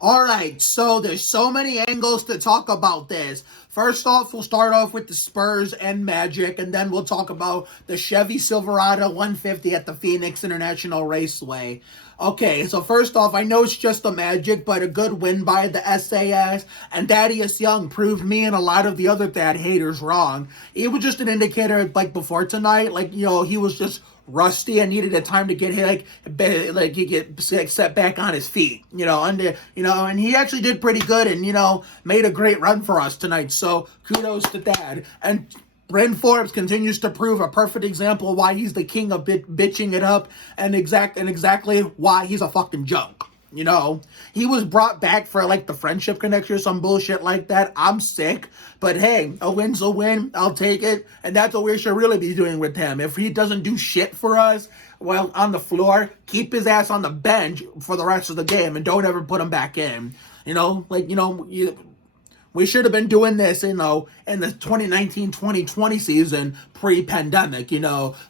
All right, so there's so many angles to talk about this. First off, we'll start off with the Spurs and Magic, and then we'll talk about the Chevy Silverado 150 at the Phoenix International Raceway. Okay, so first off, I know it's just the Magic, but a good win by the SAS, and Thaddeus Young proved me and a lot of the other Thad haters wrong. It was just an indicator, like, before tonight, like, he was just rusty and needed a time to get he get set back on his feet, and he actually did pretty good and made a great run for us tonight. So kudos to Thad. And Bryn Forbes continues to prove a perfect example of why he's the king of bitching it up and exactly why he's a fucking junk. He was brought back for like the friendship connection or some bullshit like that. I'm sick, but hey, a win's a win. I'll take it, and that's what we should really be doing with him. If he doesn't do shit for us, well, on the floor, keep his ass on the bench for the rest of the game, and don't ever put him back in. We should have been doing this, in the 2019-2020 season, pre-pandemic,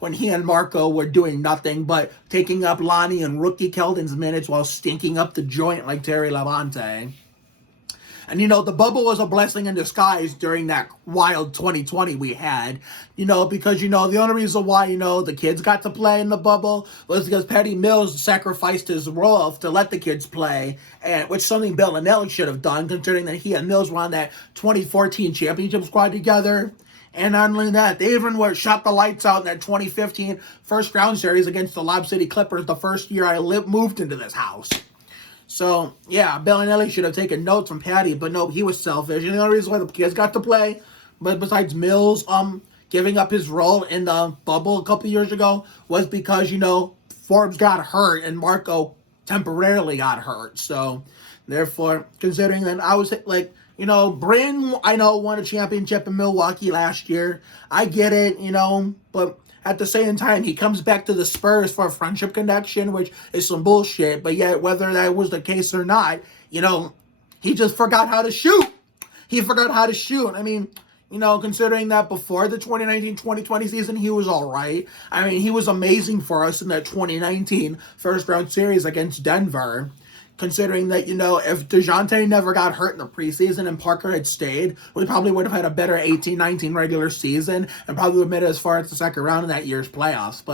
when he and Marco were doing nothing but taking up Lonnie and Rookie Keldon's minutes while stinking up the joint like Terry Labonte. And, the bubble was a blessing in disguise during that wild 2020 we had, because, the only reason why, the kids got to play in the bubble was because Patty Mills sacrificed his role to let the kids play, and which something Bill and Nelly should have done, considering that he and Mills were on that 2014 championship squad together. And not only that, they even shot the lights out in that 2015 first round series against the Lob City Clippers the first year I moved into this house. So, yeah, Bellinelli should have taken notes from Patty, but no, he was selfish. And the only reason why the kids got to play, but besides Mills giving up his role in the bubble a couple years ago, was because, Forbes got hurt and Marco temporarily got hurt. So, therefore, considering that I was like, Bryn, I know, won a championship in Milwaukee last year. I get it, but at the same time, he comes back to the Spurs for a friendship connection, which is some bullshit. But yet, whether that was the case or not, he just forgot how to shoot. He forgot how to shoot. I mean, considering that before the 2019-2020 season, he was all right. I mean, he was amazing for us in that 2019 first-round series against Denver. Considering that, if DeJounte never got hurt in the preseason and Parker had stayed, we probably would have had a better 18-19 regular season and probably would have made it as far as the second round in that year's playoffs.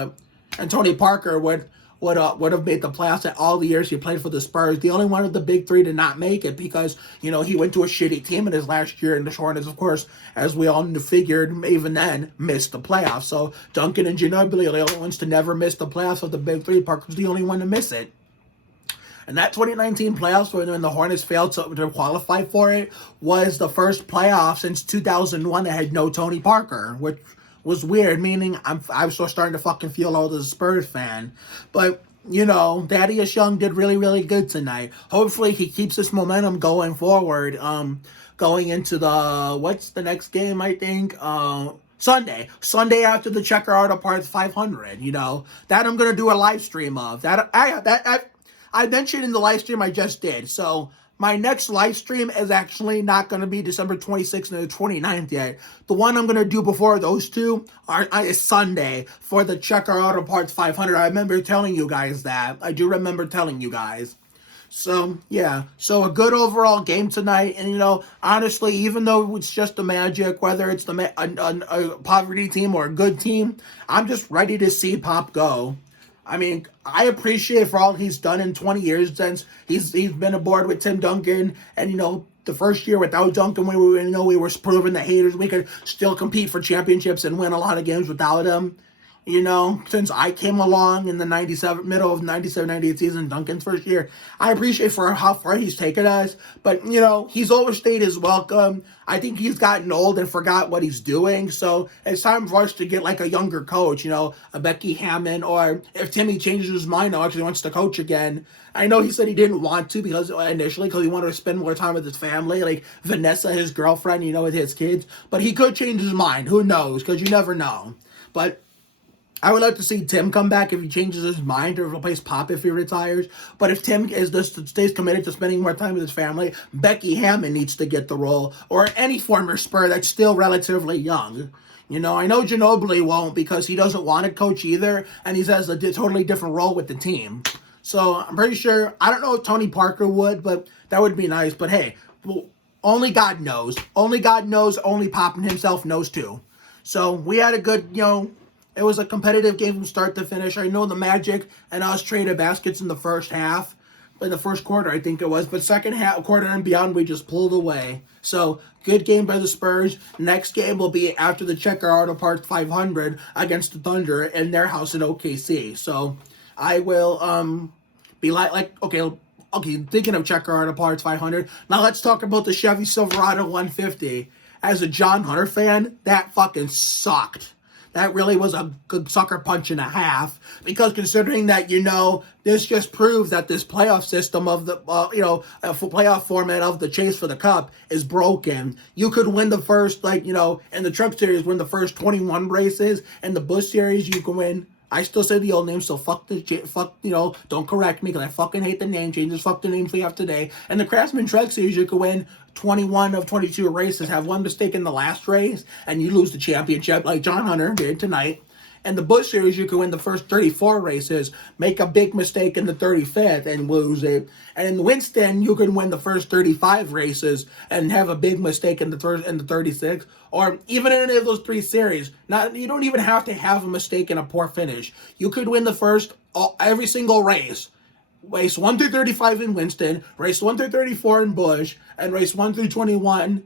And Tony Parker would have made the playoffs at all the years he played for the Spurs. The only one of the big three to not make it because, he went to a shitty team in his last year, and the Hornets, of course, as we all figured, even then, missed the playoffs. So Duncan and Ginobili are the only ones to never miss the playoffs of the big three. Parker's the only one to miss it. And that 2019 playoffs, when the Hornets failed to qualify for it, was the first playoff since 2001 that had no Tony Parker, which was weird, meaning I'm still starting to fucking feel old as a Spurs fan. But, Thaddeus Young did really, really good tonight. Hopefully he keeps this momentum going forward, going into what's the next game, I think? Sunday after the Checker Auto Parts 500, that I'm going to do a live stream of. I mentioned in the live stream I just did. So my next live stream is actually not going to be December 26th and the 29th yet. The one I'm going to do before those two is Sunday for the Checker Auto Parts 500. I remember telling you guys that. I do remember telling you guys. So, yeah. So a good overall game tonight. And, honestly, even though it's just the Magic, whether it's a poverty team or a good team, I'm just ready to see Pop go. I mean, I appreciate for all he's done in 20 years since he's been aboard with Tim Duncan, and the first year without Duncan, we were proving the haters we could still compete for championships and win a lot of games without him. Since I came along in the middle of 97-98 season, Duncan's first year, I appreciate for how far he's taken us. But, he's overstayed his welcome. I think he's gotten old and forgot what he's doing. So it's time for us to get like a younger coach, a Becky Hammond, or if Timmy changes his mind and actually wants to coach again. I know he said he didn't want to because he wanted to spend more time with his family, like Vanessa, his girlfriend, with his kids. But he could change his mind. Who knows? Because you never know. But I would like to see Tim come back if he changes his mind or replace Pop if he retires. But if Tim stays committed to spending more time with his family, Becky Hammond needs to get the role, or any former Spur that's still relatively young. I know Ginobili won't because he doesn't want to coach either, and he has a totally different role with the team. So I'm pretty sure, I don't know if Tony Parker would, but that would be nice. But hey, well, only God knows. Only God knows, only Poppin himself knows too. So we had a good, it was a competitive game from start to finish. I know the Magic and us traded baskets in the first half, in the first quarter, I think it was. But second half, quarter and beyond, we just pulled away. So good game by the Spurs. Next game will be after the Checker Auto Parts 500 against the Thunder in their house in OKC. So I will be okay, thinking of Checker Auto Parts 500. Now let's talk about the Chevy Silverado 150. As a John Hunter fan, that fucking sucked. That really was a good sucker punch and a half, because considering that, this just proves that this playoff system of the, playoff format of the chase for the cup is broken. You could win the first, in the Truck Series, win the first 21 races, and the Busch Series, you can win. I still say the old name, so don't correct me, because I fucking hate the name changes. Fuck the names we have today. And the Craftsman Truck Series, you can win 21 of 22 races, have one mistake in the last race, and you lose the championship like John Hunter did tonight. And the Busch Series, you can win the first 34 races, make a big mistake in the 35th, and lose it. And in Winston, you can win the first 35 races and have a big mistake in the 36th, or even in any of those three series. You don't even have to have a mistake in a poor finish. You could win every single race. Race 1 through 35 in Winston, race 1 through 34 in Busch, and race 1 through 21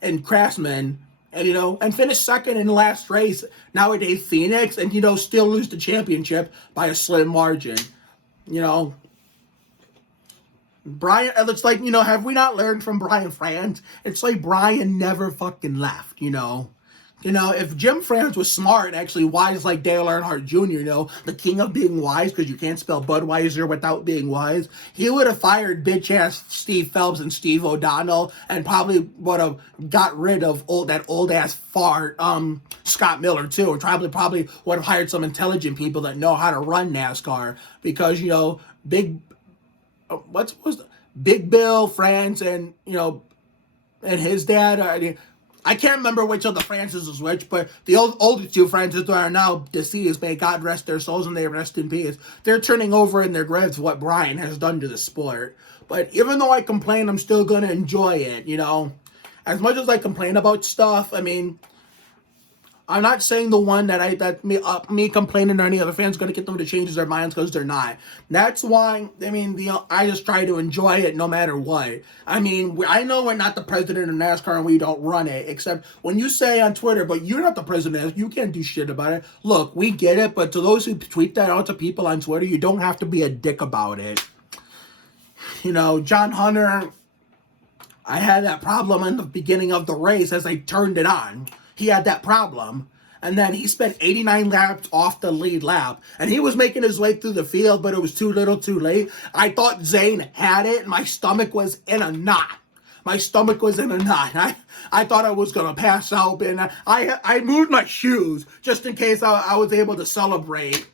in Craftsman, and finish second in the last race, nowadays Phoenix, and, still lose the championship by a slim margin. Brian, it's like, have we not learned from Brian France? It's like Brian never fucking left, if Jim France was smart and actually wise like Dale Earnhardt Jr., the king of being wise, because you can't spell Budweiser without being wise, he would have fired bitch-ass Steve Phelps and Steve O'Donnell, and probably would have got rid of that old-ass fart Scott Miller, too, and probably would have hired some intelligent people that know how to run NASCAR, because, Big Bill France and, and his dad, I can't remember which of the Francis was which, but the older two Francis are now deceased. May God rest their souls and they rest in peace. They're turning over in their graves what Brian has done to the sport. But even though I complain, I'm still going to enjoy it, As much as I complain about stuff, I'm not saying the one that me complaining or any other fans going to get them to change their minds, because they're not. That's why, I just try to enjoy it no matter what. I know we're not the president of NASCAR and we don't run it, except when you say on Twitter, but you're not the president, you can't do shit about it. Look, we get it, but to those who tweet that out to people on Twitter, you don't have to be a dick about it. John Hunter, I had that problem in the beginning of the race as I turned it on. He had that problem. And then he spent 89 laps off the lead lap. And he was making his way through the field, but it was too little too late. I thought Zane had it. My stomach was in a knot. I thought I was going to pass out. And I moved my shoes just in case I was able to celebrate.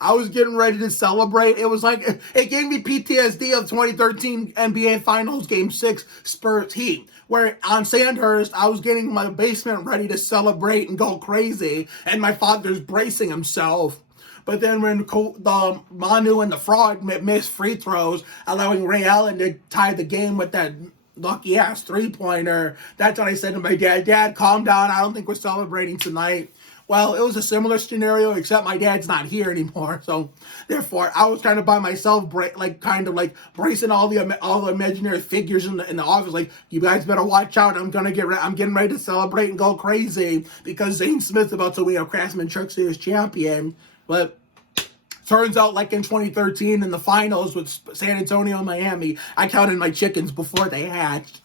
I was getting ready to celebrate. It was like, it gave me PTSD of 2013 NBA Finals Game 6 Spurs Heat, where on Sandhurst, I was getting my basement ready to celebrate and go crazy, and my father's bracing himself. But then when the Manu and the Frog missed free throws, allowing Ray Allen to tie the game with that lucky-ass three-pointer, that's when I said to my dad, "Dad, calm down. I don't think we're celebrating tonight." Well, it was a similar scenario, except my dad's not here anymore. So, therefore, I was kind of by myself, bracing all the imaginary figures in the office. Like, you guys better watch out. I'm getting ready to celebrate and go crazy because Zane Smith's about to win a Craftsman Truck Series champion. But turns out, like in 2013 in the finals with San Antonio and Miami, I counted my chickens before they hatched.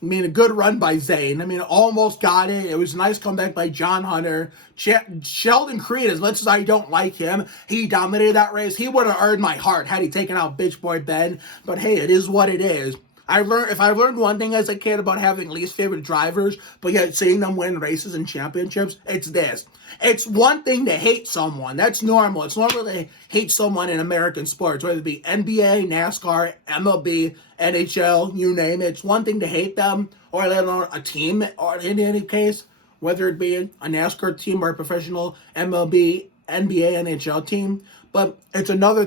A good run by Zane. Almost got it. It was a nice comeback by John Hunter. Sheldon Creed, as much as I don't like him, he dominated that race. He would have earned my heart had he taken out Bitch Boy Ben. But hey, it is what it is. If I learned one thing as a kid about having least favorite drivers, but yet seeing them win races and championships, it's this. It's one thing to hate someone. That's normal. It's normal to hate someone in American sports, whether it be NBA, NASCAR, MLB, NHL, you name it. It's one thing to hate them, or let alone a team, or in any case, whether it be a NASCAR team or a professional MLB, NBA, NHL team. But it's another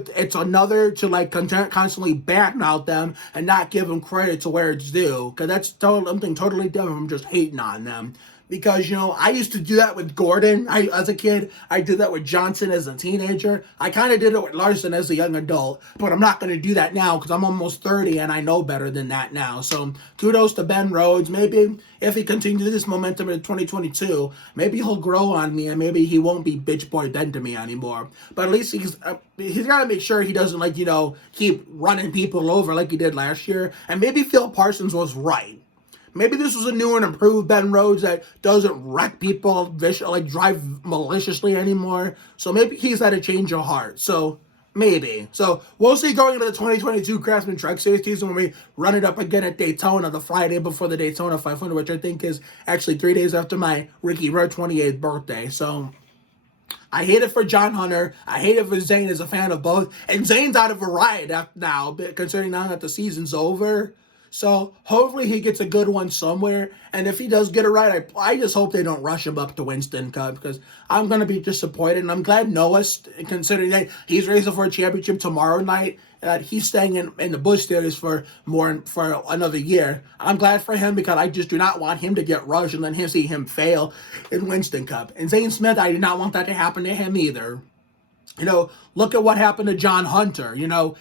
to like constantly badmouth them and not give them credit to where it's due, because that's something totally different from just hating on them. Because, I used to do that with Gordon as a kid. I did that with Johnson as a teenager. I kind of did it with Larson as a young adult. But I'm not going to do that now because I'm almost 30 and I know better than that now. So kudos to Ben Rhodes. Maybe if he continues this momentum in 2022, maybe he'll grow on me and maybe he won't be bitch boy Ben to me anymore. But at least he's got to make sure he doesn't, keep running people over like he did last year. And maybe Phil Parsons was right. Maybe this was a new and improved Ben Rhodes that doesn't wreck people, drive maliciously anymore. So maybe he's had a change of heart. So maybe. So we'll see going into the 2022 Craftsman Truck Series season when we run it up again at Daytona the Friday before the Daytona 500, which I think is actually 3 days after my Ricky Road 28th birthday. So I hate it for John Hunter. I hate it for Zane as a fan of both. And Zane's out of a riot now, considering now that the season's over. So hopefully he gets a good one somewhere. And if he does get it right, I just hope they don't rush him up to Winston Cup, because I'm going to be disappointed. And I'm glad Noah's, considering that he's racing for a championship tomorrow night, that he's staying in the Busch Series for another year. I'm glad for him, because I just do not want him to get rushed and then see him fail in Winston Cup. And Zane Smith, I do not want that to happen to him either. Look at what happened to John Hunter.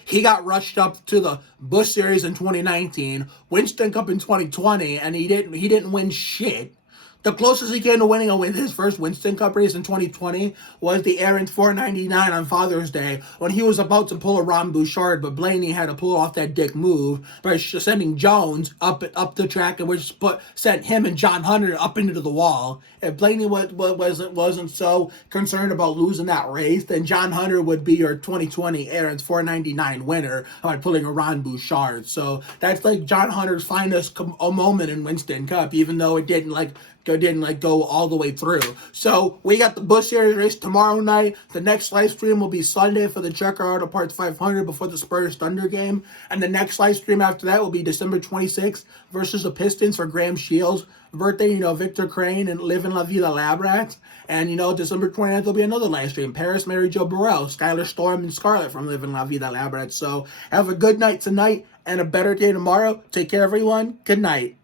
He got rushed up to the Busch Series in 2019, Winston Cup in 2020, and he didn't win shit. The closest he came to winning his first Winston Cup race in 2020 was the Aaron's 499 on Father's Day, when he was about to pull a Ron Bouchard, but Blaney had to pull off that dick move by sending Jones up the track, and which sent him and John Hunter up into the wall. If Blaney wasn't so concerned about losing that race, then John Hunter would be your 2020 Aaron's 499 winner by pulling a Ron Bouchard. So that's like John Hunter's finest moment in Winston Cup, even though it didn't go all the way through. So we got the Busch Series race tomorrow night. The next live stream will be Sunday for the Checker Auto Parts 500 before the Spurs Thunder game. And the next live stream after that will be December 26th versus the Pistons for Graham Shields' birthday, Victor Crane and Livin' La Vida Lab Rats. And, December 29th will be another live stream. Paris, Mary Jo Burrell, Skylar Storm, and Scarlett from Livin' La Vida Lab Rats. So have a good night tonight and a better day tomorrow. Take care, everyone. Good night.